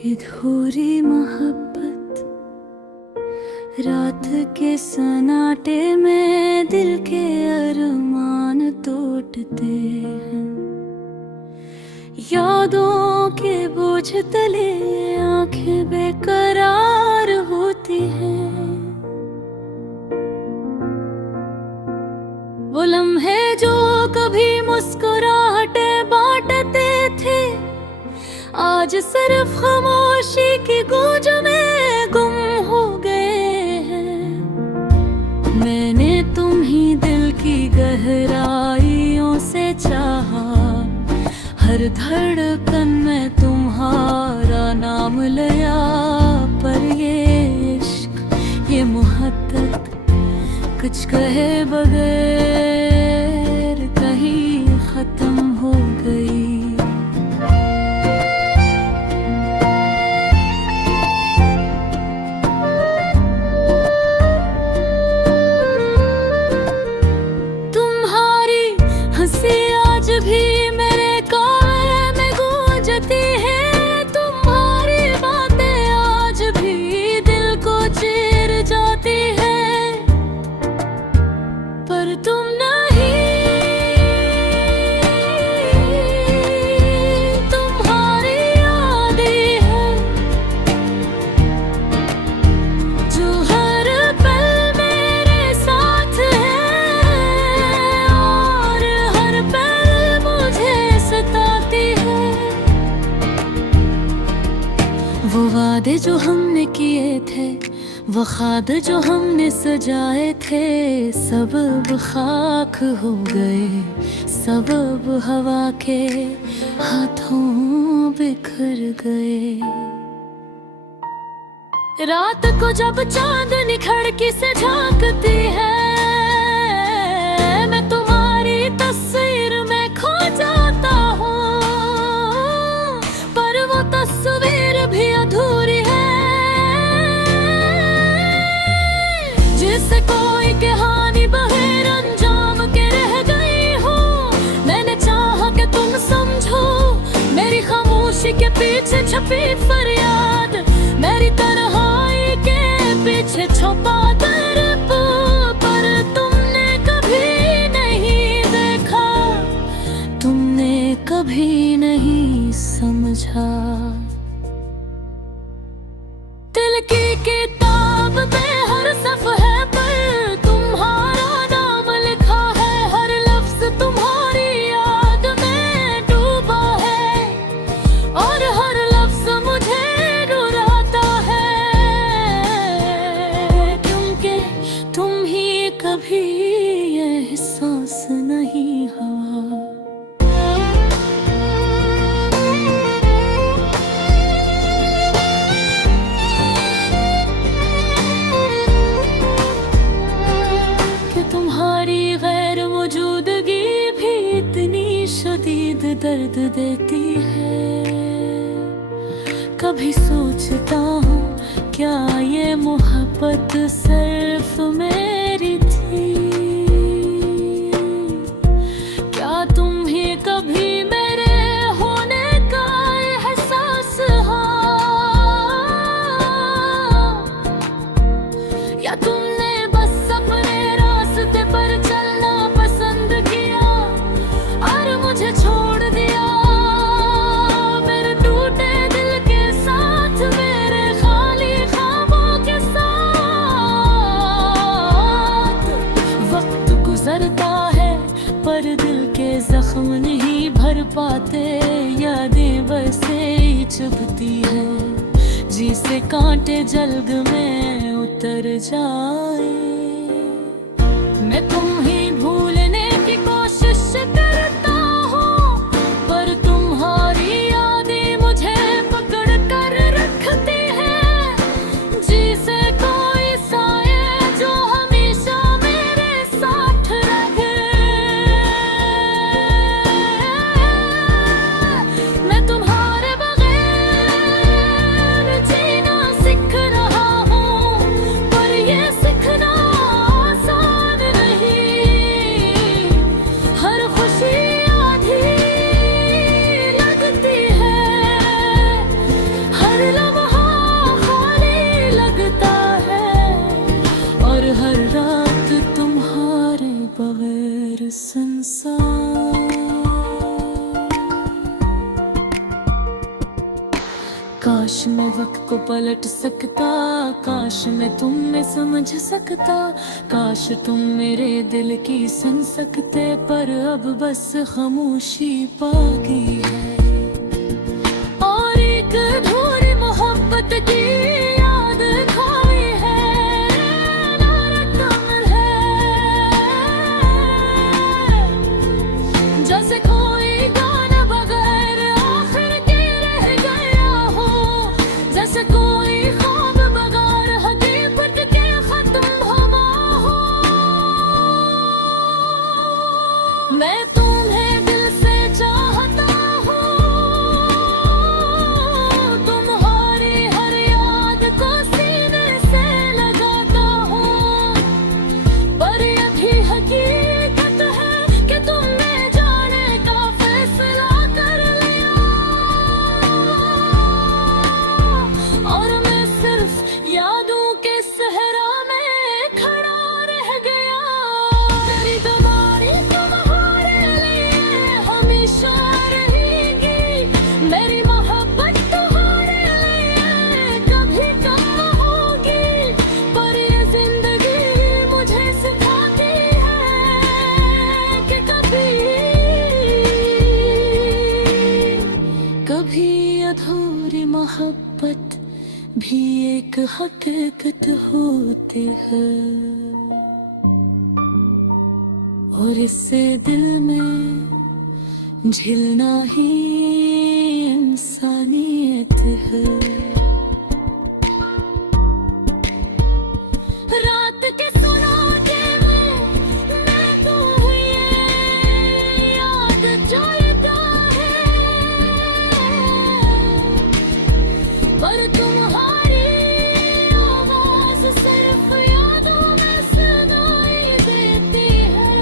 अधूरी मोहब्बत रात के सन्नाटे में दिल के अरमान टूटते हैं। यादों के बोझ तले आंखें बेकरार होती हैं। वो लम्हे जो कभी मुस्कुराहटें बांटते थे आज सिर्फ खामोशी की गूंज में गुम हो गए हैं। मैंने तुम्हीं दिल की गहराइयों से चाहा, हर धड़कन में तुम्हारा नाम लिया। पर ये इश्क, ये मोहब्बत कुछ कहे बगैर कहीं खत्म हो गई। हंसी आज भी मेरे कान में गूंजती है, तुम्हारी बातें आज भी दिल को चीर जाती है। पर तुम नहीं, तुम्हारी यादें हैं जो हर पल मेरे साथ है और हर पल मुझे सताती है। वो वादे जो हमने किए थे, वो ख्वाब जो हमने सजाए थे, सब अब खाक हो गए, सब अब हवा के हाथों बिखर गए। रात को जब चांदनी खिड़की से झांकती है, मैं तुम्हारी तस्वीर में खो जाता हूँ। पर वो तस्वीर भी अधूरी है, जिससे कोई कहानी बगैर अंजाम के रह गई हूँ। मैंने चाहा कि तुम समझो मेरी खामोशी के पीछे छुपी फरियाद, मेरी तन्हाई के पीछे छुपा दर्द। पर तुमने कभी नहीं देखा, तुमने कभी नहीं समझा। दिल की किताब में हर सफ़े पर तुम्हारा नाम लिखा है, हर लफ्ज़ तुम्हारी याद में डूबा है और हर लफ्ज़ मुझे रुलाता है। क्योंकि तुम ही कभी ये एहसास नहीं हुआ। तुम्हारी गैर मौजूदगी भी इतनी शदीद दर्द देती है। कभी सोचता हूँ क्या ये मोहब्बत सिर्फ मेरी थी, क्या तुम ही कभी मेरे होने का एहसास हो, या तुमने बस अपने रास्ते पर चलना पसंद किया और मुझे छोड़ दिया। मेरे टूटे दिल के साथ, मेरे खाली ख्वाबों के साथ। वक्त गुजरता है पर दिल के जख्म नहीं भर पाते, यादें बसे ही चुभती है, जिसे कांटे जल्द में उतर जाए। मैं तुम ही भूलने की कोशिश करता हूँ, पर तुम्हारी यादें मुझे पकड़ कर रखती हैं। जिसे कोई साए जो हमेशा मेरे साथ रहे। मैं तुम्हारे बगैर जीना सीख रहा हूँ, पर ये सीखना आसान नहीं। हर रात तुम्हारे बगैर संसार। काश मैं वक्त को पलट सकता, काश मैं तुम में समझ सकता, काश तुम मेरे दिल की सुन सकते, पर अब बस खामोशी बाकी है। और एक अधूरी मोहब्बत की याद खोई है, ना रकम है, जैसे कोई गाना बगैर आखिर के रह गया हो, जैसे कोई ख्वाब बगैर हकीकत के खत्म हुआ हो। मैं तुम्हें दिल से चाहता हूँ, तुम्हारी हर याद को सीने से लगाता हूँ, पर यही हकीकत है कि तुमने जाने का फैसला कर लिया, और मैं सिर्फ यादों के सहरा में खड़ा रह गया। मेरी तुम्हारी तुम्हारे लिए हमेशा रहेगी, मेरी मोहब्बत तुम्हारे लिए कभी कम होगी, पर ये जिंदगी मुझे सिखाती है कि कभी अधूरी मोहब्बत भी एक हकीकत होती है, और इससे दिल में झिलना ही इंसानियत है। रात के सन्नाटे में मैं तो ये याद जोता है, पर तुम्हारी आवाज सिर्फ यादों में सुनाई देती है।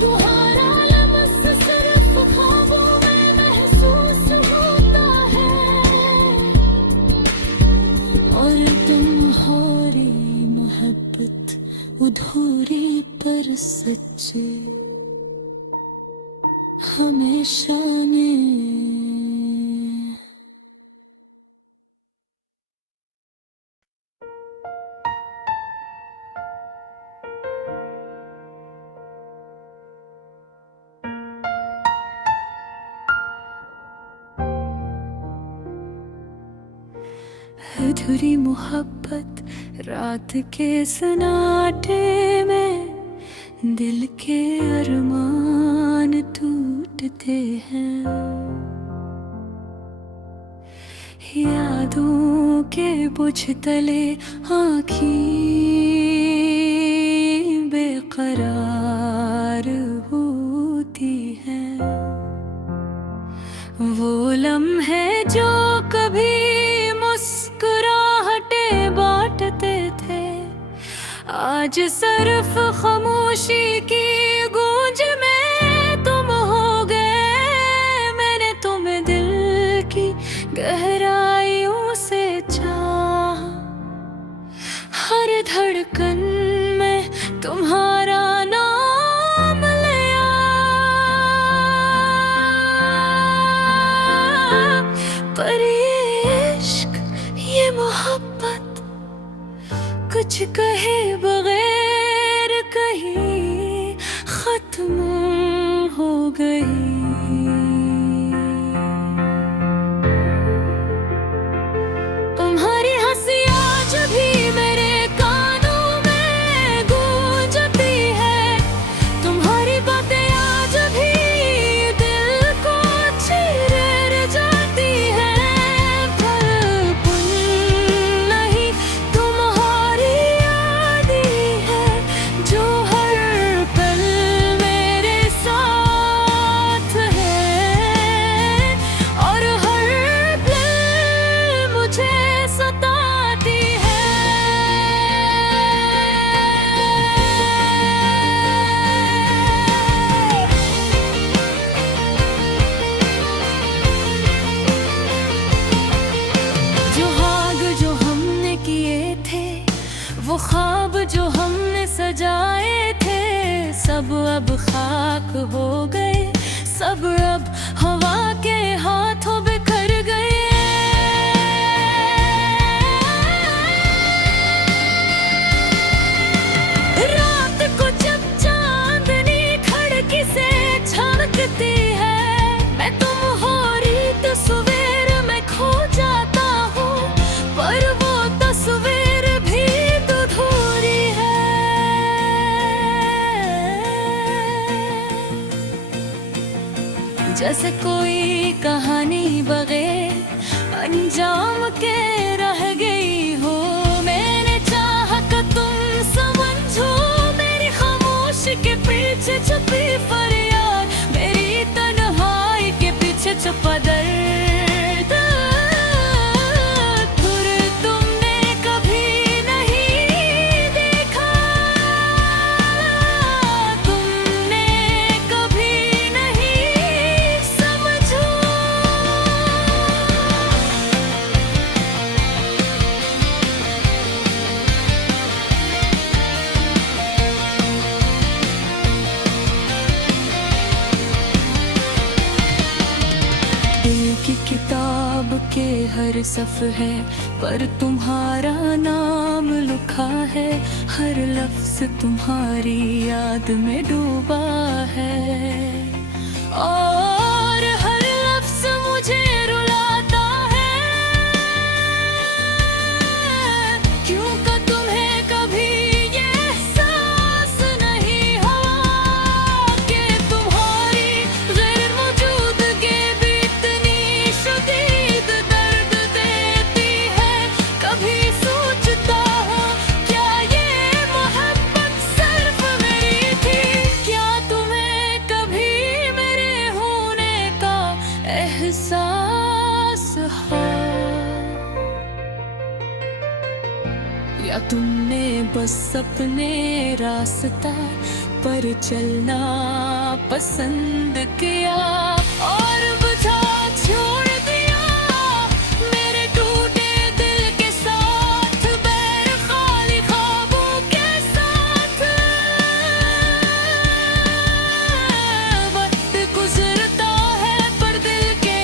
तुम्हारा लफ्ज़ सिर्फ ख्वाबों में महसूस होता है, और तुम्हारी मोहब्बत अधूरी पर सच्ची हमेशा में। अधूरी मोहब्बत रात के सन्नाटे में, दिल के अरमान टूटते हैं, यादों के बुझ तले आँखें बेकरार होती हैं। वो लम्हे जो कभी मुस्कुराहटें बांटते थे, आज सिर्फ खामोशी की गूंज में तुम हो गए। मैंने तुम्हें दिल की गहराइयों से चाहा, हर धड़कन में तुम्हारा नाम लिया, पर ये इश्क ये मोहब्बत कुछ कहे बगैर कहीं खत्म हो गई। तुम्हारी हंसी आज भी मेरे कानों में गूंजती है, तुम्हारी बातें आज भी दिल को चीर जाती है, पर पुन नहीं तुम्हारी याद ही है जो हर पल मेरे साथ वो ख्वाब जो हमने सजाए थे सब अब खाक हो गए, सब अब हवा के हाथों बिखर गए। रात को जब चांदनी खिड़की से झांकती है, मैं तुम हो रीत सवेर में खो जाता हूँ, पर वो तस्वीर भी अधूरी है। जैसे कोई कहानी बगैर अंजाम के रह गई हो, मैंने चाहा कि तुम समझो मेरी खामोशी के पीछे छुपी फरियाद, मेरी तन्हाई के पीछे छुपा दर्द। फिर तुमने कभी नहीं देखा, तुमने कभी नहीं समझा। दिल की किताब के हर सफ़े पर तुम्हारा नाम लिखा है, हर लफ्ज़ तुम्हारी याद में डूबा है, और हर लफ्ज़ मुझे रुलाता है। क्यों का तुम्हें कभी ये एहसास नहीं हुआ कि तुम्हारी गैर मौजूदगी भी इतनी शदीद दर्द देती है। कभी सोचता हूँ क्या ये मोहब्बत सिर्फ मेरी थी, क्या तुम्हें कभी मेरे होने का एहसास है, या तुमने बस अपने रास्ता पर चलना पसंद किया और बुझा छोड़ दिया मेरे टूटे दिल के साथ, बैर खाली ख्वाबों के साथ। वक्त गुजरता है पर दिल के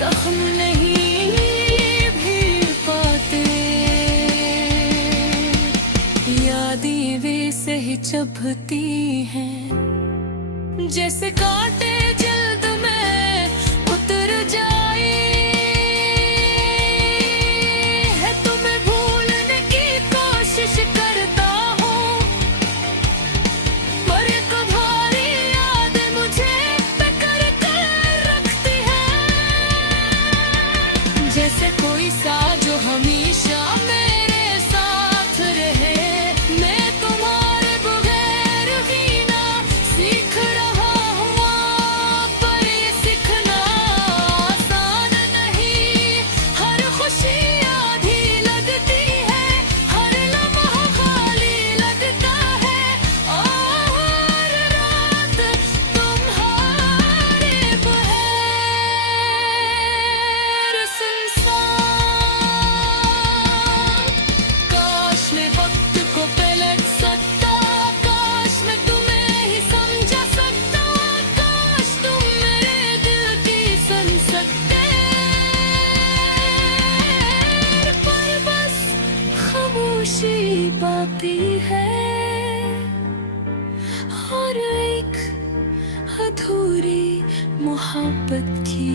जख्म नहीं भी पाते, यादें वैसे ही चुभती हैं जैसे कांटे जल्द में उतर जाए। है तुम्हें भूलने की कोशिश करता हूँ, पर तुम्हारी याद मुझे पकड़ कर रखती है। जैसे कोई साथ जो हमेशा मेरे साथ रहे, मैं तुम्हारे बगैर जीना सीख रहा हूँ, पर ये सीखना आसान नहीं। हर खुशी आधी लगती है, हर लम्हा खाली लगता है, और रात तुम्हारे बगैर सुनसान। काश मैं वक्त को पलट सकता, काश मैं तुम्हें ही समझा सकता, काश तुम मेरे दिल की सुन सकते, पर बस खामोशी बाकी है, और एक अधूरी मोहब्बत की।